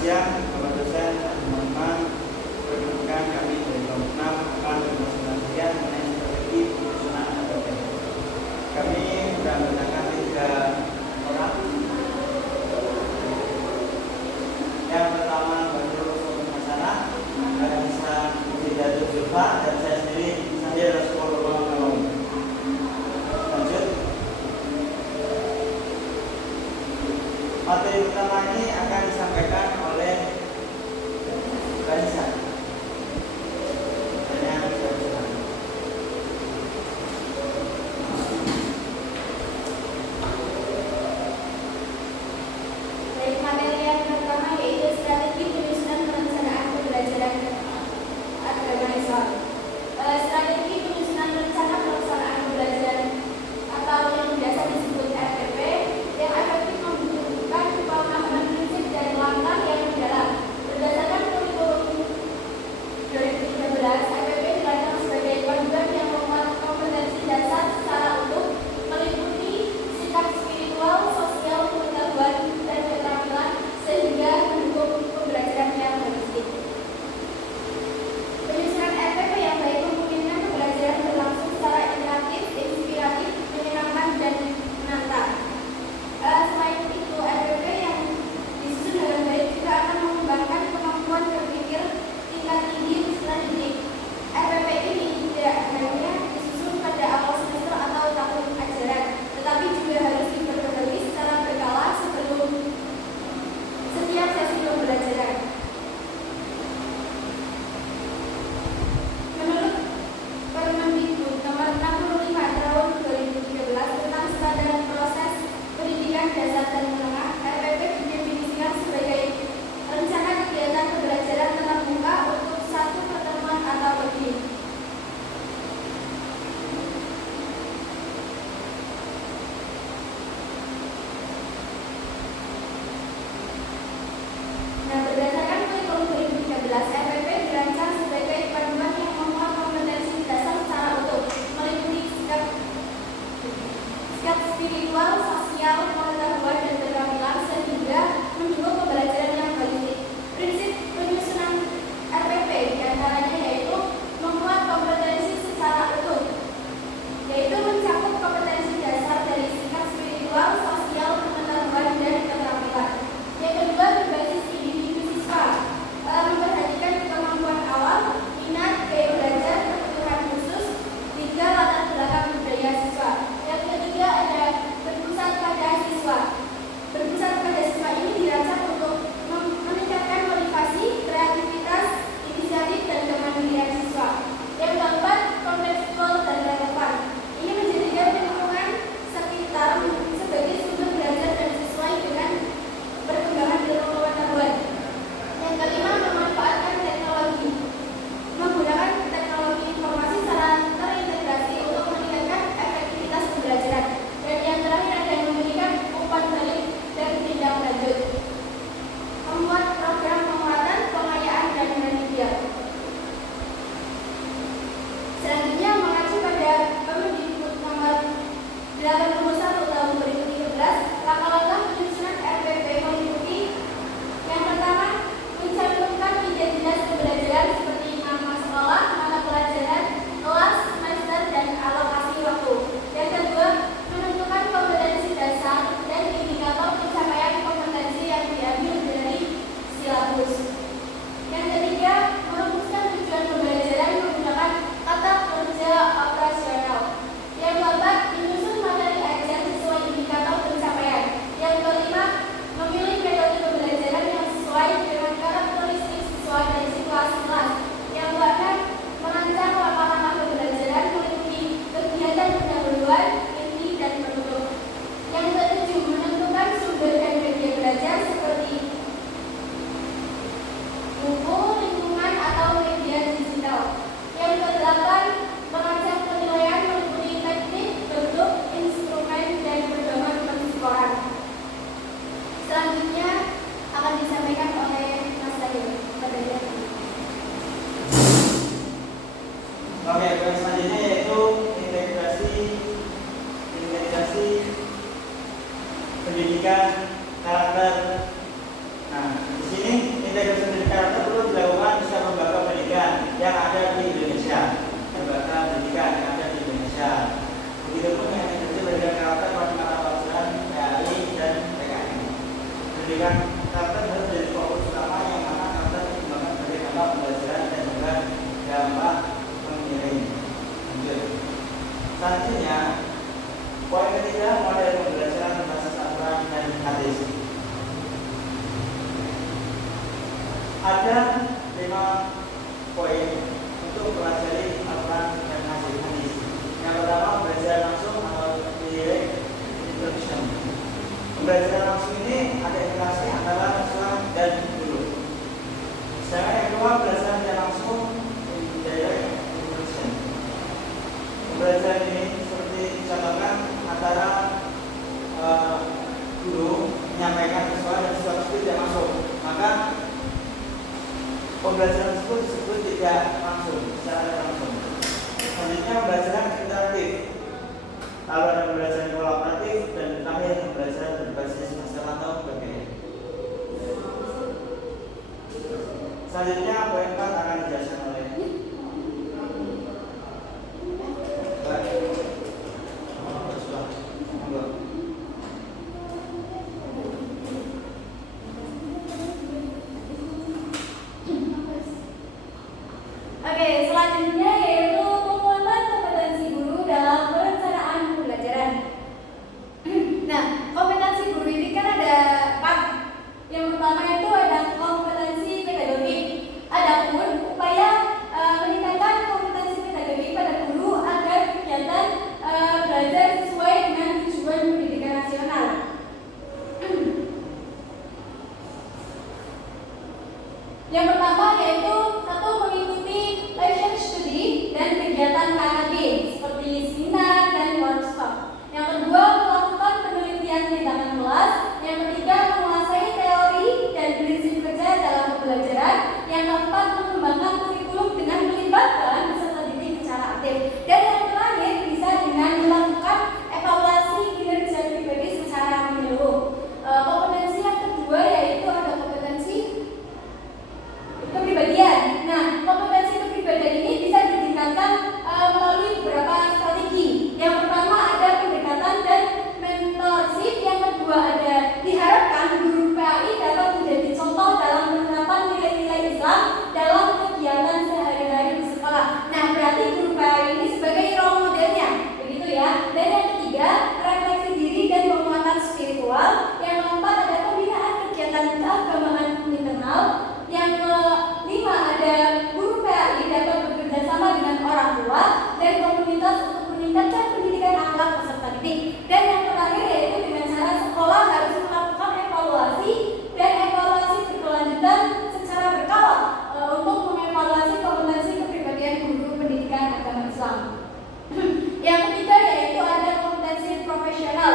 siang Bapak dosen dan teman-teman. Perkenalkan kami dari kelompok 6 akan berkonsultasikan mengenai strategi penyusunan RPP. Kami sudah mendatangkan 3 orang. Yang pertama Badrul Masana, Anissa Hidayatul Zulfa, dan saya sendiri Sandir Rasulullah Nawawi. Lanjut. Materi pertama ini akan disampaikan oleh Anissa. Materi yang pertama yaitu strategi penyusunan perencanaan pembelajaran agama Islam. Strategi penyusunan rencana pelaksanaan pembelajaran atau yang biasa disebut RPP yang efektif membutuhkan pemahaman prinsip dan langkah yang mendalam. Berdasarkan kurikulum 2013, RPP dirancang sebagai panduan yang memuat kompetensi dasar secara utuh, meliputi sikap spiritual, sosial, pengetahuan, dan keterampilan sehingga mendukung pembelajaran yang holistik. Penyusunan RPP yang baik memungkinkan pembelajaran berlangsung secara interaktif, inspiratif, menyenangkan, dan menantang. Selain itu, RPP yang disusun dengan baik juga akan mengembangkan kemampuan berpikir tingkat tinggi peserta didik. RPP ini tidak hanya disusun pada awal semester atau tahun ajaran, tetapi juga harus diperbaharui secara berkala sebelum setiap sesi pembelajaran. Menurut Permendikbud Nomor 65 Tahun 2013 tentang standar proses pendidikan dasar dan menengah, RPP didefinisikan sebagai rencana kegiatan pembelajaran tatap muka untuk satu pertemuan atau lebih. Nah, berdasarkan kurikulum 2013, RPP dirancang sebagai panduan yang memuat kompetensi dasar secara utuh, meliputi sikap spiritual, sosial, pengetahuan, dan keterampilan sehingga mendukung pembelajaran yang holistik. Prinsip penyusunan RPP diantaranya yaitu memuat kompetensi secara utuh, yaitu mencakup kompetensi dasar dari sikap spiritual, sosial, pengetahuan, dan keterampilan. Yang kedua, berbasis individu siswa, memperhatikan kemampuan awal, minat, gaya belajar, kebutuhan khusus, hingga latar belakang budaya siswa. Yang ketiga ada berpusat pada siswa. Berpusat pada siswa ini dirancang untuk meningkatkan motivasi, kreativitas, inisiatif, dan kemandirian siswa. Yang keempat, kontekstual dan relevan. Ini menjadikan lingkungan sekitar sebagai sumber belajar dan sesuai dengan perkembangan ilmu pengetahuan. Yang kelima, memanfaatkan teknologi. Menggunakan teknologi informasi secara terintegrasi untuk meningkatkan efektivitas pembelajaran. Dan yang terakhir ada yang memberikan umpan balik dan tindak lanjut. Membuat program penguatan, pengayaan, dan remedial. Selanjutnya mengacu pada Permendikbud Nomor 81 Tahun 2013, langkah-langkah penyusunan RPP meliputi yang pertama, mencantumkan identitas pembelajaran seperti nama sekolah, nama pelajaran, kelas, semester, dan alokasi waktu. Yang kedua, menentukan kompetensi dasar dan indikator pencapaian kompetensi yang diambil dari silabus. Yang ketiga, merumuskan tujuan pembelajaran menggunakan kata kerja operasional. Yang keempat, menyusun materi ajar sesuai indikator pencapaian. Yang kelima, memilih metode pembelajaran yang sesuai dengan karakteristik siswa dan situasi kelas. Yang keenam, merancang langkah-langkah pembelajaran meliputi kegiatan pendahuluan, inti, dan penutup. Yang ketujuh, menentukan sumber dan media belajar seperti buku, lingkungan, atau media digital. Yang kedelapan, merancang penilaian meliputi teknik, bentuk, instrumen, dan pedoman pensukoran. Selanjutnya akan disampaikan oleh Mas Dahil. Oke, yang selanjutnya yaitu integrasi pendidikan karakter. Nah, di sini Integrasi pendidikan perlu dilakukan di setiap lembaga pendidikan yang ada di Indonesia. Lembaga pendidikan yang ada di Indonesia. Begitupun dengan integrasi pendidikan karakter pada mata pelajaran PAI dan PKN. Pendidikan karakter harus menjadi fokus utama yang mana karakter dikembangkan sebagai dampak pembelajaran dan juga dampak mengiring. Lanjut. Selanjutnya, poin ketiga, model pembelajaran berbasis Al-Quran dan hadis. Ada 5 poin untuk mempelajari Al-Quran dan hadis. Yang pertama, belajar langsung atau direct instruction. Pembelajaran langsung ini ada interaksi antara siswa dan guru. Sedangkan yang kedua, belajar tidak langsung direct instruction. Pembelajaran ini seperti dicontohkan antara guru menyampaikan siswa dan siswa tersebut tidak masuk, maka pembelajaran tersebut disebut tidak langsung, secara langsung. Selanjutnya pembelajaran interaktif. Lalu ada pembelajaran kolaboratif dan terakhir pembelajaran berbasis masalah atau PBL. Selanjutnya poin 4 akan dijelaskan oleh selanjutnya yaitu penguatan kompetensi guru dalam perencanaan pembelajaran. Nah, kompetensi guru ini kan ada 4. Yang pertama itu ada kompetensi pedagogik. Adapun upaya meningkatkan kompetensi pedagogik pada guru agar kegiatan belajar sesuai dengan tujuan pendidikan nasional. Yang pertama yaitu 1. Mengikuti lesson study dan kegiatan KKG seperti seminar dan workshop. Yang kedua, melakukan penelitian tindakan kelas. Yang ketiga, menguasai teori dan prinsip kerja dalam pembelajaran. Yang keempat, mengembangkan kurikulum dengan melibatkan peserta didik secara aktif. Dan yang terakhir, bisa dengan melakukan evaluasi kinerja pribadi secara menyeluruh. Kompetensi yang kedua yaitu ada kompetensi kepribadian. Nah, kompetensi kepribadian ini bisa ditingkatkan melalui beberapa strategi. Yang pertama ada pendekatan dan mentorship. Yang kedua ada diharapkan guru PAI dapat menjadi contoh dalam penerapan nilai-nilai Islam dalam kegiatan sehari-hari di sekolah. Nah, berarti guru PAI ini sebagai role modelnya, begitu ya. Dan yang ketiga, refleksi diri dan penguatan spiritual. Yang keempat ada pembinaan kegiatan keagamaan internal. Yang kelima ada guru PAI dapat bekerja sama dengan orang tua dan komunitas untuk meningkatkan pendidikan akhlak peserta didik. Dan yang terakhir yaitu dengan cara sekolah harus melakukan evaluasi dan evaluasi berkelanjutan secara berkala untuk mengevaluasi kompetensi kepribadian guru pendidikan agama Islam. Yang ketiga yaitu ada kompetensi profesional.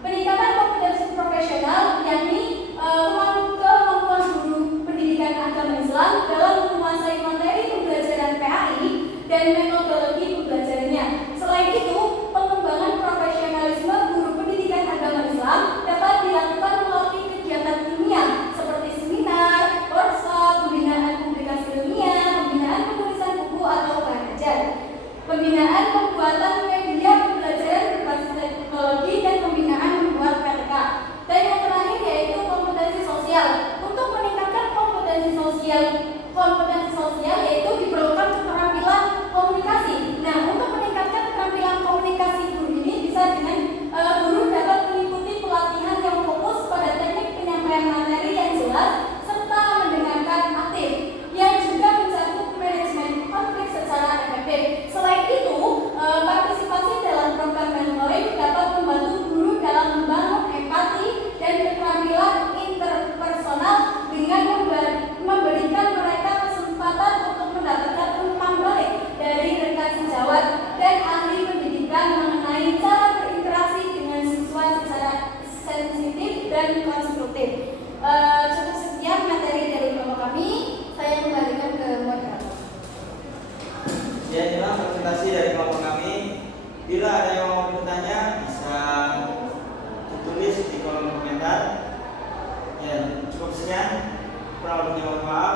Peningkatan kompetensi profesional yakni kemampuan guru pendidikan agama Islam dalam menguasai materi pembelajaran PAI dan metodologi pembelajarannya. Selain itu, pengembangan profesionalisme guru pendidikan agama Islam dapat dilakukan melalui kegiatan ilmiah seperti seminar, workshop, pembinaan publikasi ilmiah, pembinaan penulisan buku atau bahan ajar, pembinaan pembuatan media pembelajaran berbasis teknologi, dan pembinaan membuat PTK. Dan yang terakhir yaitu kompetensi sosial. Untuk meningkatkan kompetensi sosial yaitu diperlukan keterampilan komunikasi. Nah, untuk meningkatkan keterampilan komunikasi guru ini bisa dengan guru dapat mengikuti pelatihan yang fokus pada teknik penyampaian materi yang jelas serta mendengarkan aktif yang juga mencakup manajemen konflik secara efektif. Selain itu, partisipasi dalam program mentoring dapat membantu guru dalam membangun empati dan keterampilan interpersonal dengan memberikan mereka kesempatan untuk mendapatkan umpan balik dari rekan sejawat dan ahli pendidikan mengenai cara berinteraksi dengan siswa secara sensitif dan konstruktif. Cukup sekian materi dari kelompok kami. Saya kembalikan ke moderator. Ya, inilah presentasi dari kelompok kami. Bila ada yang mau bertanya, bisa ditulis di kolom komentar. Ya, cukup sekian. kurang lebihnya mohon maaf.